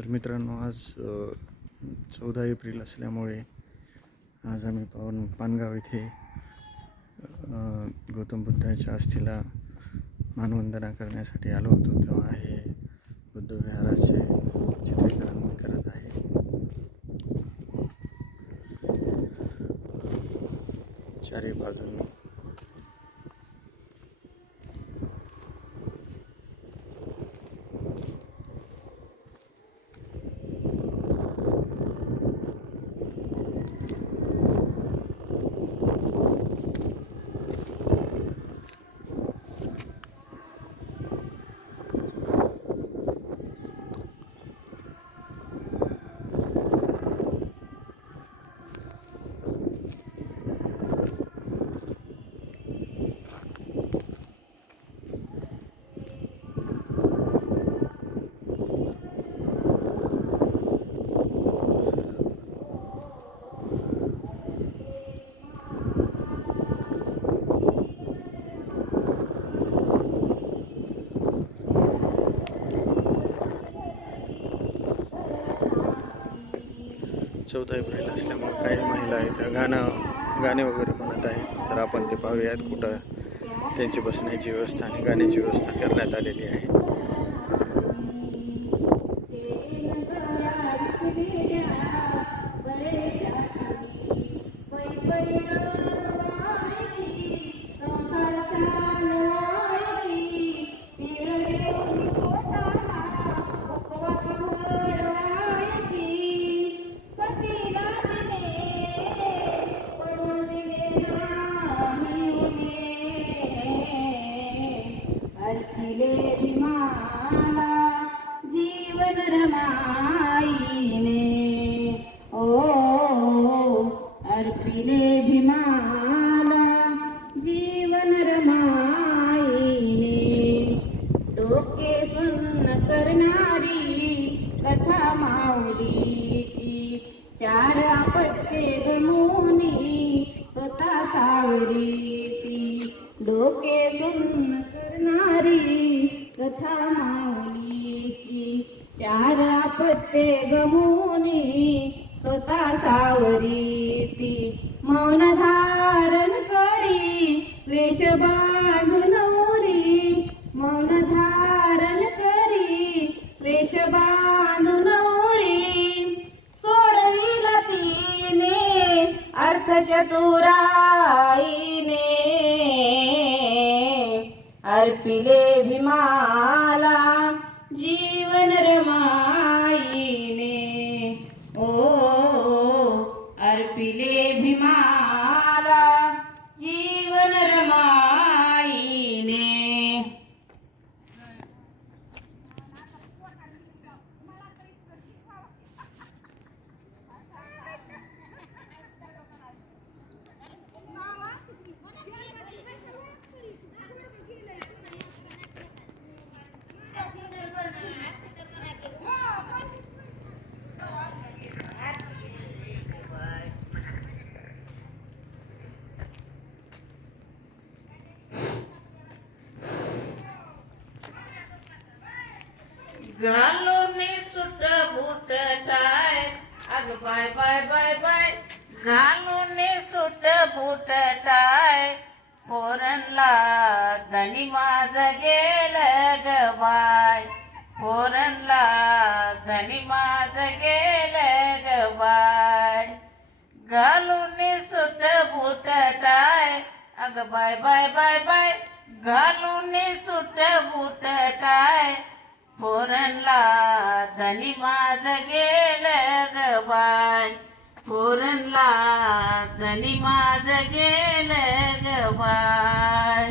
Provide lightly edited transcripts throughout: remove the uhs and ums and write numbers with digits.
तर मित्रांनो, आज 14 एप्रिल असल्यामुळे आज आम्ही पानगाव येथे गौतम बुद्धाच्या अस्थीला मानवंदना करण्यासाठी आलो होतो. तेव्हा हे बुद्ध विहाराचे चित्रीकरण मी करत आहे. चारी बाजूंनी चौदा एप्रिल असल्यामुळे काही महिला इथं गाणे वगैरे म्हणत आहेत. तर आपण ते पाहूयात कुठं त्यांची बसण्याची व्यवस्था आणि गाण्याची व्यवस्था करण्यात आलेली आहे. जीवन रमाईने ओ अर्पिले भीमाला जीवन रमाईने डोके सुन्न करणारी कथा माऊलीची चार आपत्ते गमोनी स्वतः सावरी ती डोके सुन्न करणारी कथा माऊलीची चार आपत्ते गमोनी स्वतः सावरी ती मौन धारण करी वेश बांधून उरी मौन धारण करी वेश बांधून उरी सोडविला तिने अर्थ चतुराईने अर्पिले भीमाला जीवन रमाईने ओ अर्पिले भीमाला जीवन रमाईने. घालून सुट बूट टाय अग बाय बाय बाय बाय घालून सुट बूट टाय पोरणला धनी माझ गेलं ग बाय पोरणला धनी माझ गेलं ग बाय घालून सुट बूट टाय अग बाय बाय बाय बाय घालून सुट बूट टाय पोरणला धनी माझ गेलं ग बाय पोरणला धनी माझ गेलं ग बाय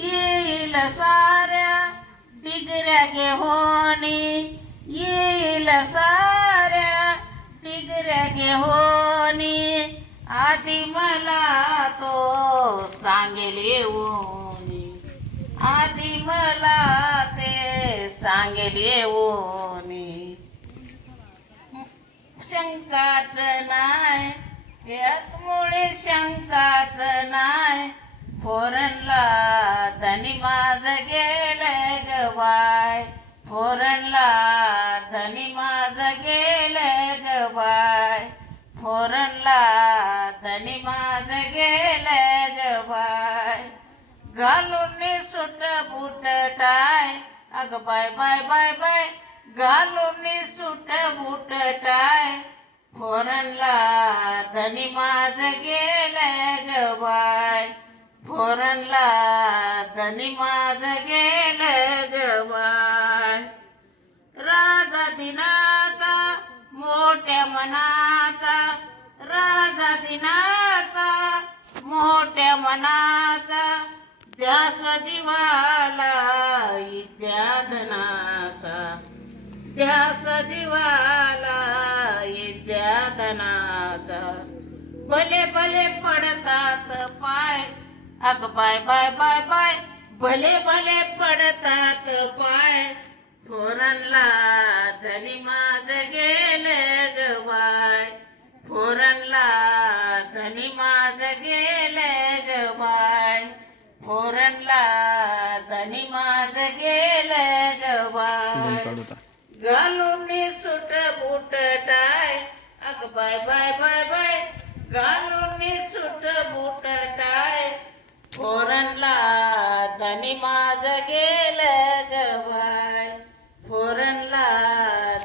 येईल साऱ्या डिगऱ्या घेऊनी येईल साऱ्या डिगऱ्या घेऊनी आधी मला तो सांगेल येऊनी आधी मला ते सांगेल येऊनी शंकाच नाय यात मुळे शंकाच नाय पोरणला धनी माझ गेलं ग बाय पोरणला सुट बूट टाय अग बाय बाय बाय बाय घालून सुट बूट टाय फोरनला धनी माझ गेलं ग बाय फोरनला धनी माझ गेलं ग बाय राजा दिनाचा मोठ्या मनाचा राजा दिनाचा मोठ्या मनाचा ध्यास जीवाला इत्यादनाचा ध्यास जीवाला इत्यादनाचा भले भले पडतात पाय अग बाय बाय बाय बाय भले भले पडतात पाय फोरनला धनी माझ गेलं ग बाय फोरनला धनी माझ गेलं ग बाय फोरनला धनी माझ गेलं ग बाय घालून सुट बूट टाय अग बाय बाय बाय बाय घालून सुट बूट टाय फोरनला धनी माझ गेलं ग बाय फोरनला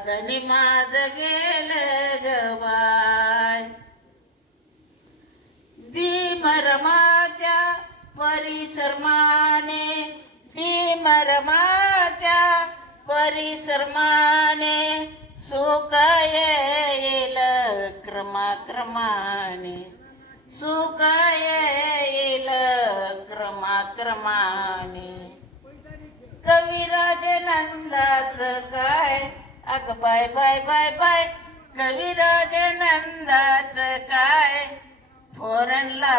धनी माझ गेलं ग बाय भीमरमाच्या परिसरमाने भीमरमाच्या परिसरमाने सुख येईल क्रमाक्रमाने सुख येईल क्रमाक्रमाने कविराज नंदाच काय अग बाय बाय बाय बाय कविराज नंदाच काय फोरनला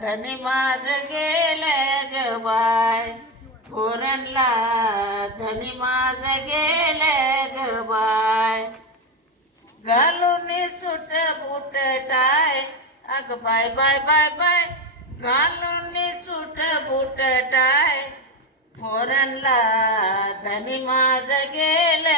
धनी माझ गेलं ग बाय फोरनला धनी माझ गेलं ग बाय घालून सुट बूट टाय अग बाय बाय बाय बाय घालून सुट बूट टाय फोरनला धनी माझ गेलं